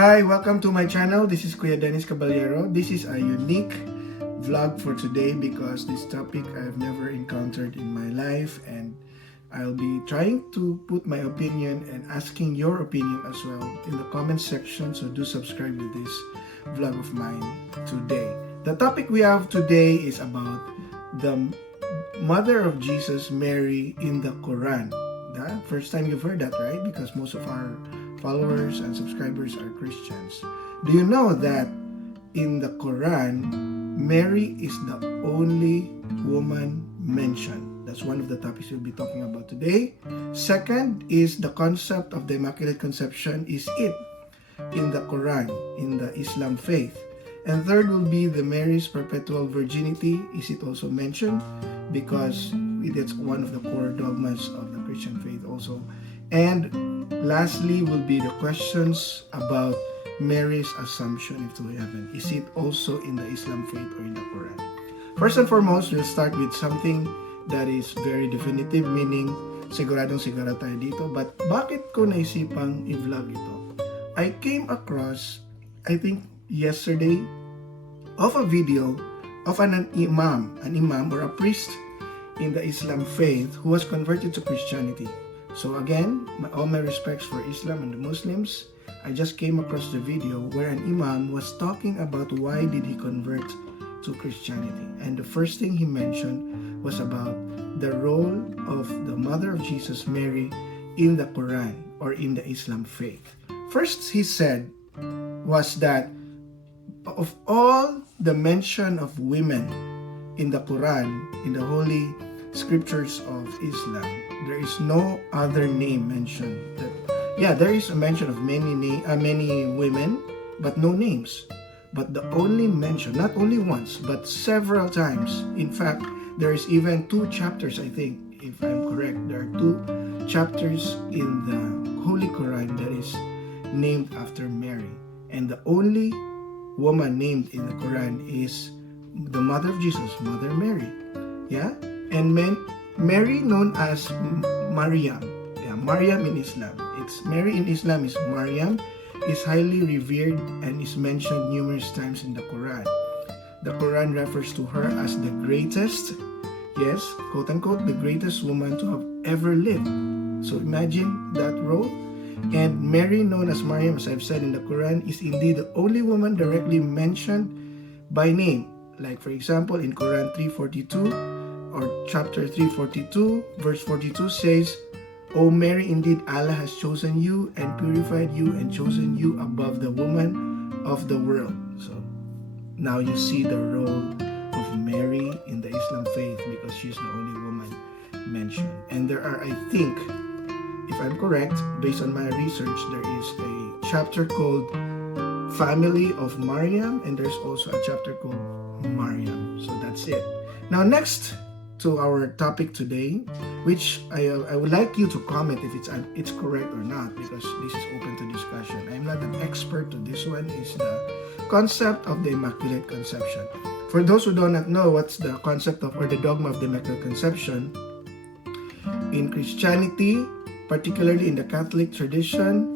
Hi, welcome to my channel. This is Kuya Dennis Caballero. This is a unique vlog for today because this topic I've never encountered in my life, and I'll be trying to put my opinion and asking your opinion as well in the comment section, so do subscribe to this vlog of mine today. The topic we have today is about the mother of Jesus, Mary, in the Quran. First time you've heard that, right? Because most of our followers and subscribers are Christians. Do you know that in the Quran, Mary is the only woman mentioned? That's one of the topics we'll be talking about today. Second is the concept of the Immaculate Conception. Is it in the Quran, in the Islam faith? And third will be the Mary's perpetual virginity. Is it also mentioned? Because it's one of the core dogmas of the Christian faith also. And lastly will be the questions about Mary's assumption into heaven. Is it also in the Islam faith or in the Quran? First and foremost, we'll start with something that is very definitive, meaning siguradong sigurado tayo dito. But bakit ko naisipang i-vlog ito? I came across, I think yesterday, of a video of an imam or a priest in the Islam faith who was converted to Christianity. So again, all my respects for Islam and the Muslims. I just came across the video where an imam was talking about why did he convert to Christianity. And the first thing he mentioned was about the role of the mother of Jesus, Mary, in the Quran or in the Islam faith. First he said was that of all the mention of women in the Quran, in the holy scriptures of Islam, there is no other name mentioned. There is a mention of many women, but no names. But the only mention, not only once, but several times. In fact, there is even 2 chapters, I think, if I'm correct. There are 2 chapters in the Holy Quran that is named after Mary. And the only woman named in the Quran is the mother of Jesus, Mother Mary. Yeah? And Mary known as Maryam. Maryam in Islam. It's Mary in Islam is Maryam, is highly revered and is mentioned numerous times in the Quran. The Quran refers to her as the greatest, yes, quote unquote, the greatest woman to have ever lived. So imagine that role. And Mary, known as Maryam, as I've said in the Quran, is indeed the only woman directly mentioned by name. Like for example, in Quran 3:42 or chapter 3:42, verse 42 says, O Mary, indeed Allah has chosen you and purified you and chosen you above the woman of the world. So now you see the role of Mary in the Islam faith because she's the only woman mentioned. And there are, I think, if I'm correct, based on my research, there is a chapter called Family of Maryam, and there's also a chapter called Maryam. So that's it. Now next to our topic today, which I would like you to comment if it's correct or not, because this is open to discussion. I'm not an expert to this one. Is the concept of the Immaculate Conception. For those who do not know what's the concept of or the dogma of the Immaculate Conception, in Christianity, particularly in the Catholic tradition,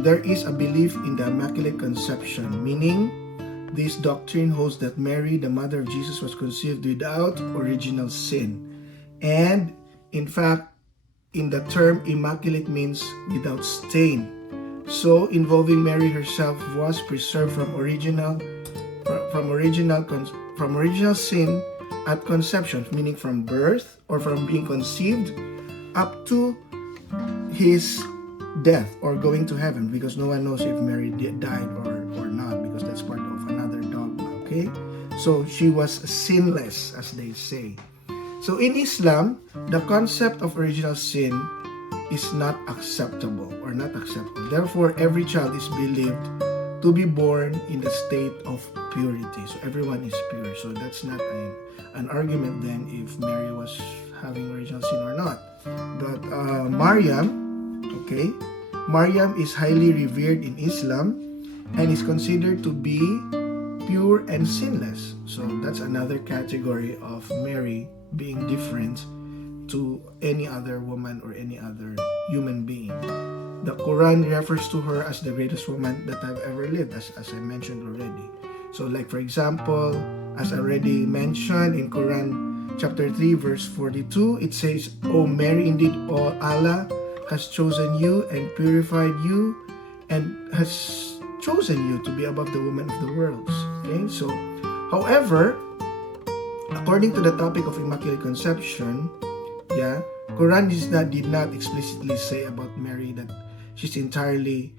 there is a belief in the Immaculate Conception, meaning this doctrine holds that Mary, the mother of Jesus, was conceived without original sin. And in fact, in the term immaculate means without stain. So involving Mary herself was preserved from original sin at conception, meaning from birth or from being conceived up to his death or going to heaven, because no one knows if Mary died or not, because that's part of another dogma. Okay, so she was sinless, as they say. So in Islam, the concept of original sin is not acceptable. Therefore, every child is believed to be born in the state of purity. So everyone is pure. So that's not an argument then if Mary was having original sin or not. But Maryam is highly revered in Islam and is considered to be pure and sinless. So that's another category of Mary being different to any other woman or any other human being. The Quran refers to her as the greatest woman that I've ever lived, as I mentioned already. So like for example, as I already mentioned in Quran chapter 3 verse 42, it says, "O Mary, indeed Allah has chosen you and purified you and has chosen you to be above the women of the world." Okay, so however, according to the topic of Immaculate Conception, Quran did not explicitly say about Mary that she's entirely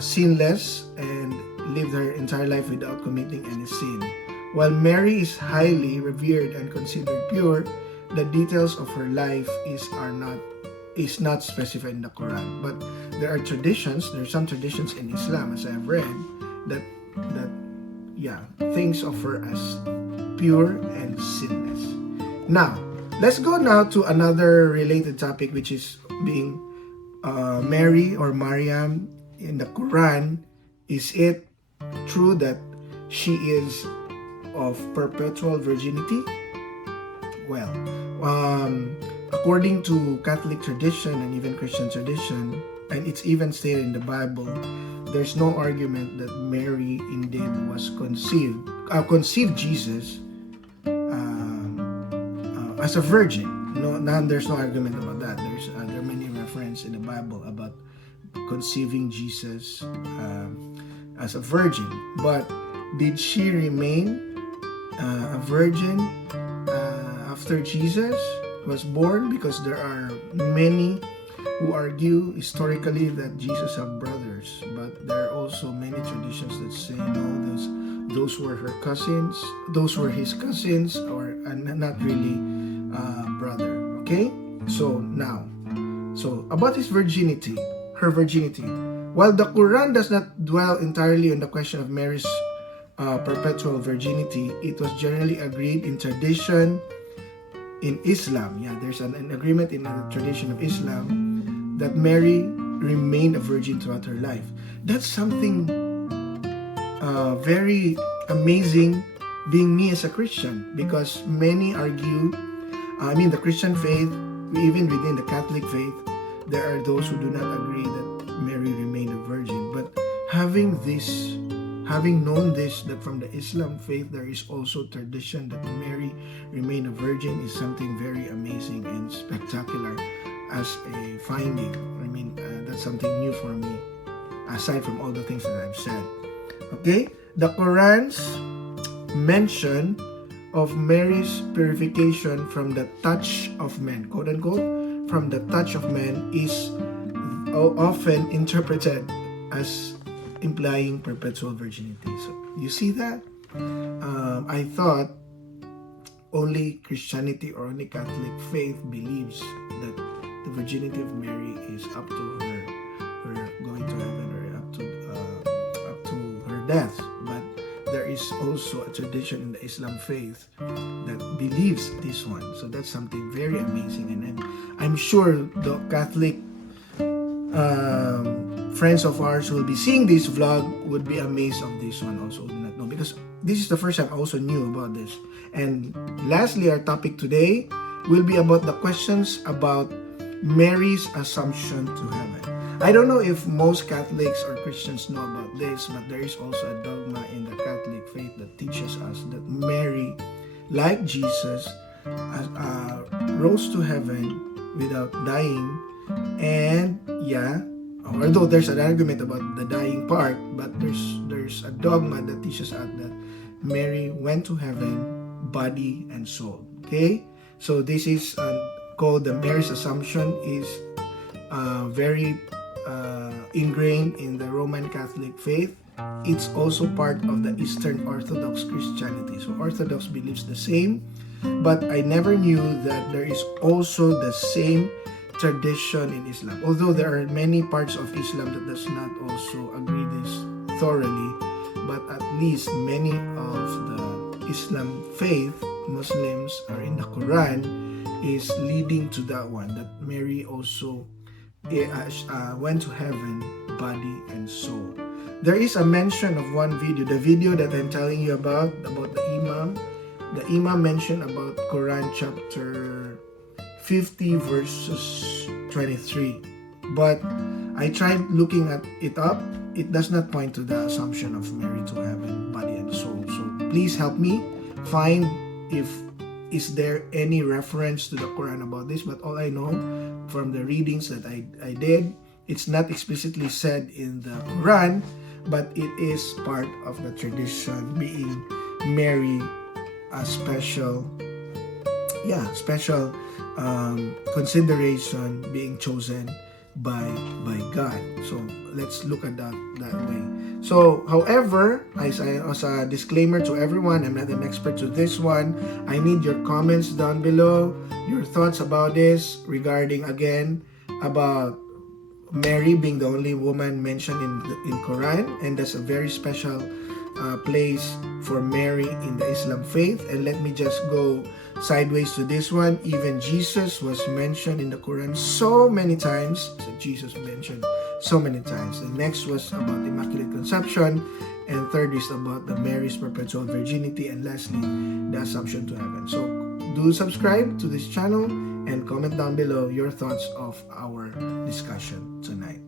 sinless and lived her entire life without committing any sin. While Mary is highly revered and considered pure, the details of her life is not specified in the Quran. But there are some traditions in Islam, as I have read, that things of her as pure and sinless. Now, let's go now to another related topic, which is being Mary or Maryam in the Quran. Is it true that she is of perpetual virginity? Well, according to Catholic tradition and even Christian tradition, and it's even stated in the Bible, there's no argument that Mary indeed was conceived Jesus as a virgin. There's no argument about that. There are many references in the Bible about conceiving Jesus as a virgin. But did she remain a virgin after Jesus was born? Because there are many who argue historically that Jesus had brothers, but there are also many traditions that say no, those were her cousins, those were his cousins, or not really brother. Okay, so about his virginity, her virginity. While the Quran does not dwell entirely on the question of Mary's perpetual virginity, it was generally agreed in tradition in Islam. There's an agreement in the tradition of Islam that Mary remained a virgin throughout her life. That's something very amazing being me as a Christian, because many argue, the Christian faith, even within the Catholic faith, there are those who do not agree that Mary remained a virgin. But having known this, that from the Islam faith there is also tradition that Mary remained a virgin, is something very amazing and spectacular as a finding. That's something new for me, aside from all the things that I've said. Okay, the Quran's mention of Mary's purification from the touch of men, quote unquote, from the touch of men, is often interpreted as implying perpetual virginity. So you see that? I thought only Christianity or only Catholic faith believes that the virginity of Mary is up to her going to heaven, or up to her death. But there is also a tradition in the Islam faith that believes this one. So that's something very amazing, and I'm sure the Catholic friends of ours who will be seeing this vlog would be amazed of this one also, do not know, because this is the first time I also knew about this. And lastly, our topic today will be about the questions about Mary's assumption to heaven. I don't know if most Catholics or Christians know about this, but there is also a dogma in the Catholic faith that teaches us that Mary, like Jesus, rose to heaven without dying. And although there's an argument about the dying part, but there's a dogma that teaches us that Mary went to heaven, body and soul. Okay, so this is called the Mary's Assumption, is very ingrained in the Roman Catholic faith. It's also part of the Eastern Orthodox Christianity. So Orthodox believes the same, but I never knew that there is also the same tradition in Islam. Although there are many parts of Islam that does not also agree this thoroughly, but at least many of the Islam faith, Muslims, are in the Quran, is leading to that one, that Mary also went to heaven, body and soul. There is a mention of one video, the video that I'm telling you about the Imam. The Imam mentioned about Quran chapter 50 verses 23. But I tried looking at it up. It does not point to the assumption of Mary to heaven, body and soul. So please help me find if is there any reference to the Quran about this. But all I know from the readings that I did, it's not explicitly said in the Quran, but it is part of the tradition, being Mary a special consideration, being chosen by God. So let's look at that way. So however, as a disclaimer to everyone, I'm not an expert to this one. I need your comments down below, your thoughts about this, regarding again about Mary being the only woman mentioned in Quran, and that's a very special place for Mary in the Islam faith. And let me just go sideways to this one. Even Jesus was mentioned in the Quran so many times. So Jesus mentioned so many times. The next was about Immaculate Conception, and third is about the Mary's perpetual virginity, and lastly, the Assumption to heaven. So do subscribe to this channel and comment down below your thoughts of our discussion tonight.